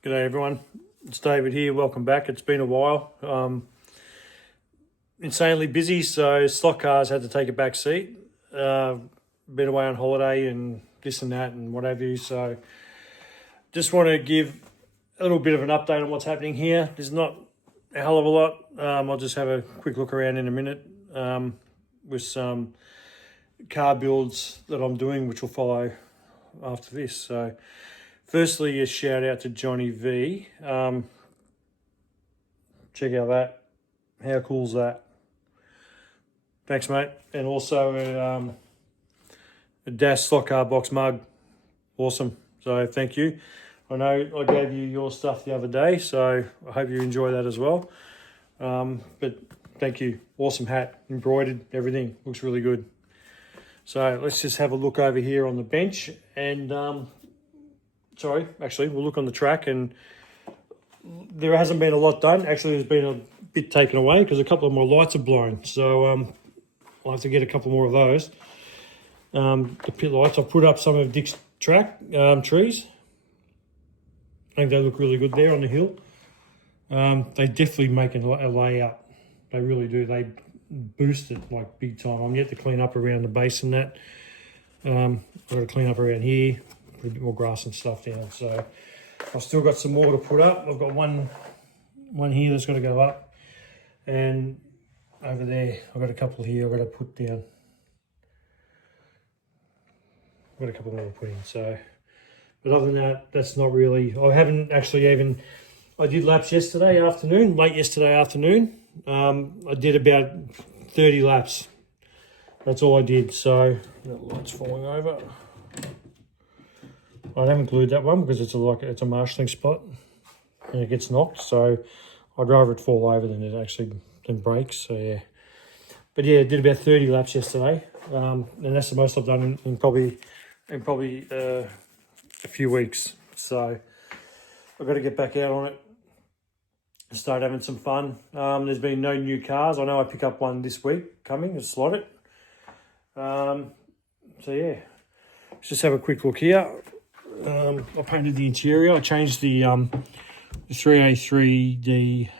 G'day everyone, it's David here, welcome back. It's been a while. Insanely busy, so slot cars had to take a back seat. Been away on holiday and this and that and what have you, so just want to give a little bit of an update on what's happening here. There's not a hell of a lot. I'll just have a quick look around in a minute with some car builds that I'm doing, which will follow after this. So firstly, a shout out to Johnny V. Check out that. How cool's that? Thanks, mate. And also a Dash slot car box mug. Awesome. So thank you. I know I gave you your stuff the other day, so I hope you enjoy that as well. But thank you. Awesome hat, embroidered, everything. Looks really good. So let's just have a look over here on the bench and sorry, actually, we'll look on the track, and there hasn't been a lot done. Actually, there's been a bit taken away because a couple of my lights are blown. So I'll have to get a couple more of those. The pit lights, I've put up some of Dick's track trees. I think they look really good there on the hill. They definitely make a layout. They really do. They boost it like big time. I'm yet to clean up around the base and that. I've got to clean up around here. Put a bit more grass and stuff down. So I've still got some more to put up. I've got one here that's got to go up, and over there I've got a couple here I've got to put down. I've got a couple more to put in. So, but other than that, that's not really. I haven't actually even. I did laps yesterday afternoon, late yesterday afternoon. I did about 30 laps. That's all I did. So the light's falling over. I haven't glued that one because it's a marshalling spot and it gets knocked, so I'd rather it fall over than it actually breaks. So yeah, but yeah, I did about 30 laps yesterday, and that's the most I've done in probably a few weeks. So I've got to get back out on it and start having some fun. There's been no new cars. I know I pick up one this week coming and slot it. So yeah, let's just have a quick look here. I painted the interior. I changed the 3A3D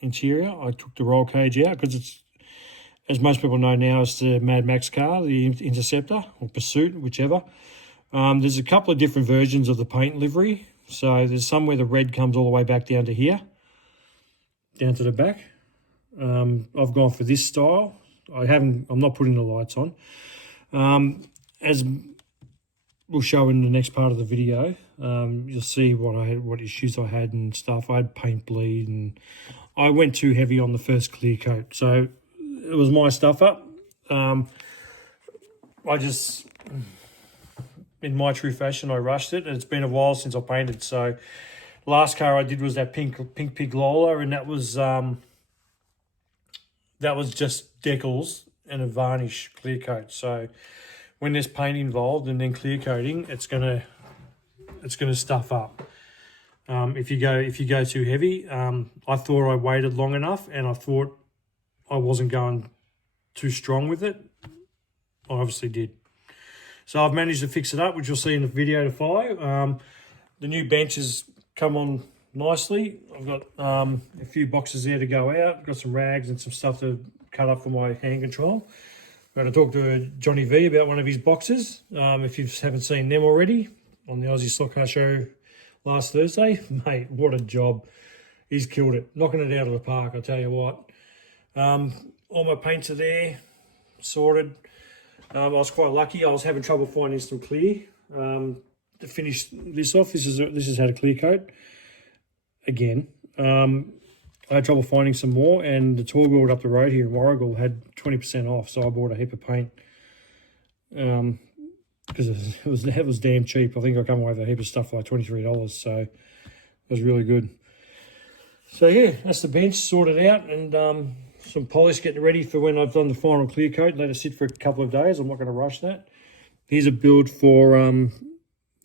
interior. I took the roll cage out because it's, as most people know now, it's the Mad Max car, the Interceptor or Pursuit, whichever. There's a couple of different versions of the paint livery. So there's some where the red comes all the way back down to here, down to the back. I've gone for this style. I'm not putting the lights on. As we'll show in the next part of the video, you'll see what issues I had and stuff. I had paint bleed and I went too heavy on the first clear coat. So it was my stuff up. I just, in my true fashion, I rushed it, and it's been a while since I painted. So last car I did was that pink pig Lola, and that was just decals and a varnish clear coat. So when there's paint involved and then clear coating, it's gonna stuff up. If you go too heavy, I thought I waited long enough, and I thought I wasn't going too strong with it. I obviously did. So I've managed to fix it up, which you'll see in the video to follow. The new bench has come on nicely. I've got a few boxes there to go out. Got some rags and some stuff to cut up for my hand control. I'm going to talk to Johnny V about one of his boxes. If you haven't seen them already on the Aussie Slot Car Show last Thursday, mate, what a job. He's killed it. Knocking it out of the park, I'll tell you what. All my paints are there, sorted. I was quite lucky. I was having trouble finding some clear to finish this off. This is how to clear coat. Again, I had trouble finding some more, and the tour guide up the road here in Warragul had 20% off, so I bought a heap of paint because it was damn cheap. I think I come away with a heap of stuff for like $23, so it was really good. So yeah, that's the bench sorted out, and some polish getting ready for when I've done the final clear coat. Let it sit for a couple of days. I'm not going to rush that. Here's a build for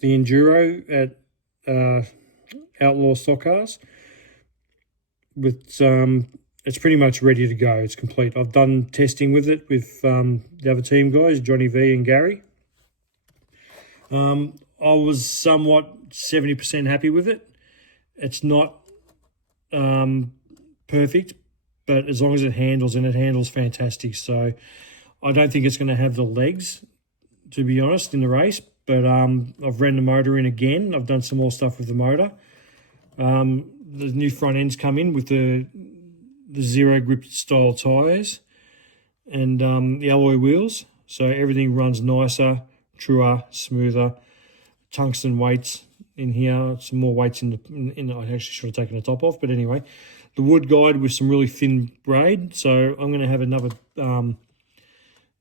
the Enduro at Outlaw Stock Cars. With it's pretty much ready to go. It's complete. I've done testing with it with the other team guys, Johnny V and Gary. I was somewhat 70% happy with it. It's not perfect, but as long as it handles, and it handles fantastic. So I don't think it's going to have the legs, to be honest, in the race. But I've ran the motor in again. I've done some more stuff with the motor. The new front ends come in with the zero grip style tyres and the alloy wheels. So everything runs nicer, truer, smoother. Tungsten weights in here, some more weights in the I actually should have taken the top off, but anyway, the wood guide with some really thin braid. So I'm going to have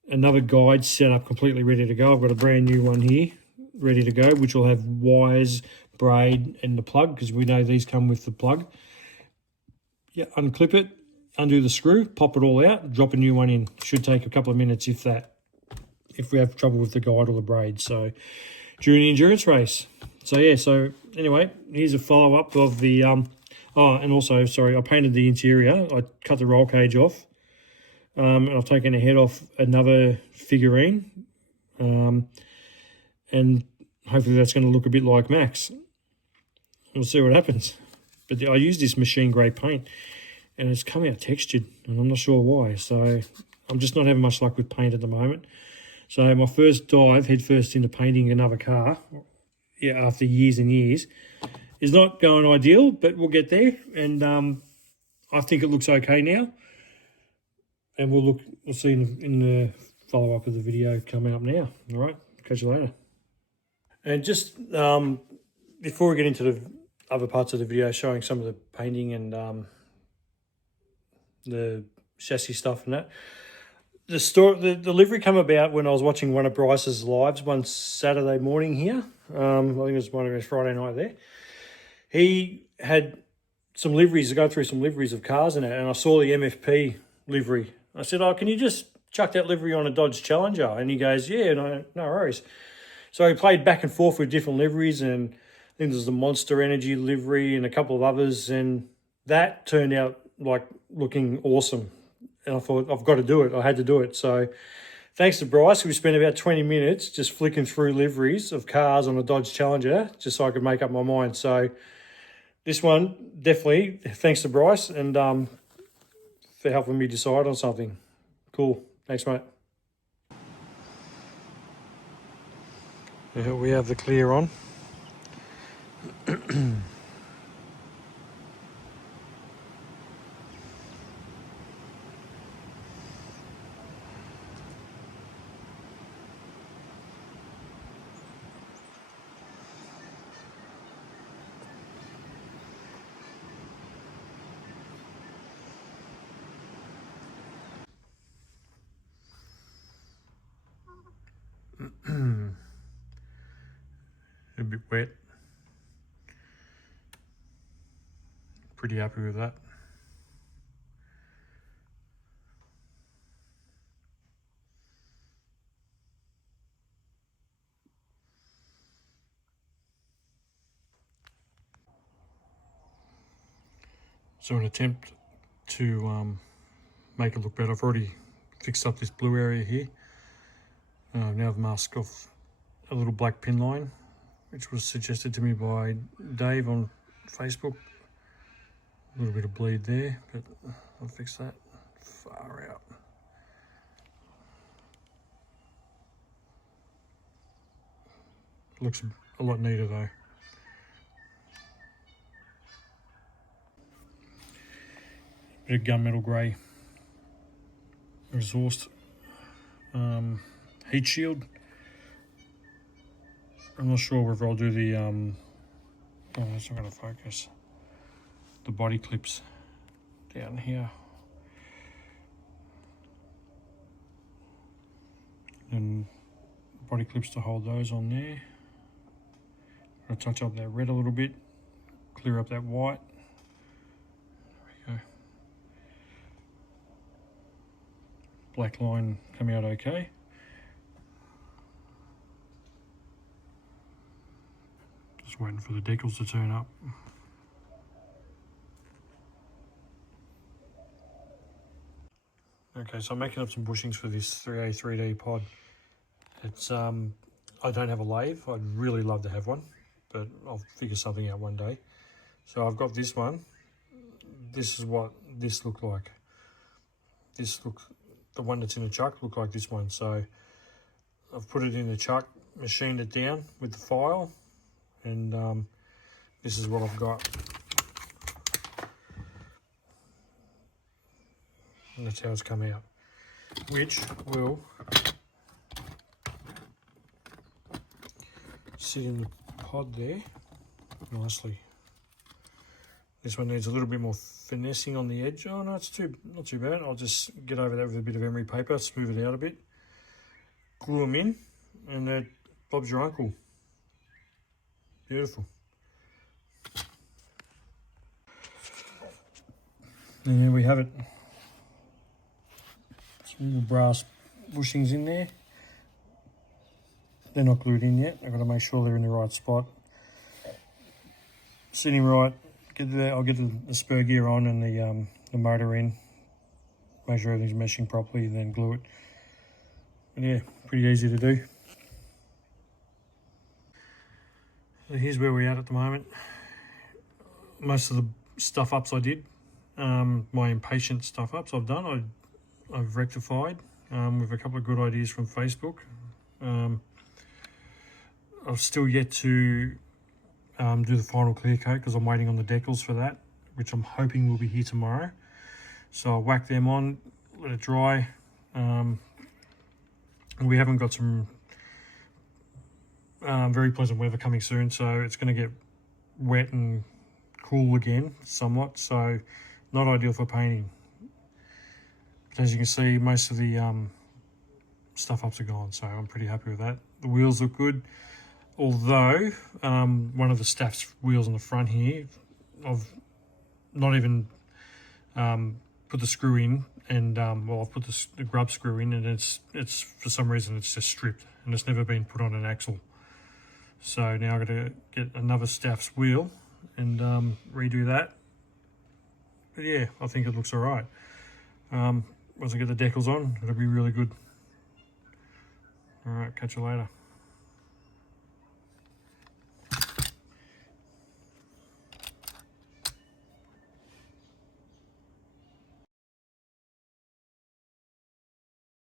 another guide set up completely ready to go. I've got a brand new one here ready to go, which will have wires, braid, and the plug, because we know these come with the plug. Yeah, unclip it, undo the screw, pop it all out, drop a new one in. Should take a couple of minutes if we have trouble with the guide or the braid. So during the endurance race. So yeah, so anyway, here's a follow-up of the and also, sorry, I painted the interior. I cut the roll cage off. And I've taken the head off another figurine. And hopefully that's going to look a bit like Max. We'll see what happens. But I used this machine grey paint and it's come out textured, and I'm not sure why. So I'm just not having much luck with paint at the moment. So my first dive, head first into painting another car, yeah, after years and years, is not going ideal, but we'll get there. And I think it looks okay now. And we'll see in the follow-up of the video coming up now. All right, catch you later. And just before we get into the other parts of the video, showing some of the painting and the chassis stuff and that, the livery came about when I was watching one of Bryce's lives one Saturday morning here. I think it was one of his Friday night there. He had some liveries, go through some liveries of cars and that, and I saw the MFP livery. I said, "Oh, can you just chuck that livery on a Dodge Challenger?" And he goes, "Yeah, no worries." So he played back and forth with different liveries, and I think there's the Monster Energy livery and a couple of others, and that turned out like looking awesome. And I thought, I've got to do it. I had to do it. So thanks to Bryce, we spent about 20 minutes just flicking through liveries of cars on a Dodge Challenger just so I could make up my mind. So this one, definitely, thanks to Bryce and for helping me decide on something. Cool. Thanks, mate. Yeah, we have the clear on. A bit wet. Pretty happy with that. So an attempt to make it look better, I've already fixed up this blue area here. Now I've masked off a little black pin line, which was suggested to me by Dave on Facebook. A little bit of bleed there, but I'll fix that. Far out. Looks a lot neater though. Bit of gunmetal grey exhaust, heat shield. I'm not sure whether I'll do the oh, that's not going to focus. The body clips down here, and body clips to hold those on there. I'll touch up that red a little bit, clear up that white. There we go. Black line come out okay. Just waiting for the decals to turn up. Okay, so I'm making up some bushings for this 3A 3D pod. It's I don't have a lathe. I'd really love to have one, but I'll figure something out one day. So I've got this one. This is what this looked like. The one that's in the chuck looked like this one. So I've put it in the chuck, machined it down with the file, and this is what I've got. And that's how it's come out, which will sit in the pod there nicely. This one needs a little bit more finessing on the edge. Oh no, it's not too bad. I'll just get over that with a bit of emery paper, smooth it out a bit, glue them in, and Bob's your uncle. Beautiful. And there we have it. Some little brass bushings in there. They're not glued in yet. I've got to make sure they're in the right spot. Sitting right. I'll get the spur gear on and the motor in. Make sure everything's meshing properly, and then glue it. And yeah, pretty easy to do. So here's where we're at the moment. Most of the stuff ups I did, my impatient stuff ups I've done, I've rectified with a couple of good ideas from Facebook. I've still yet to do the final clear coat because I'm waiting on the decals for that, which I'm hoping will be here tomorrow. So I'll whack them on, let it dry. We haven't got some very pleasant weather coming soon, so it's going to get wet and cool again somewhat, so not ideal for painting. But as you can see, most of the stuff ups are gone, so I'm pretty happy with that. The wheels look good, although one of the staff's wheels on the front here, I've not even put the screw in, and well, I've put the grub screw in, and it's for some reason it's just stripped, and it's never been put on an axle. So now I've got to get another staff's wheel and redo that. But yeah, I think it looks all right. Once I get the decals on, it'll be really good. All right, catch you later.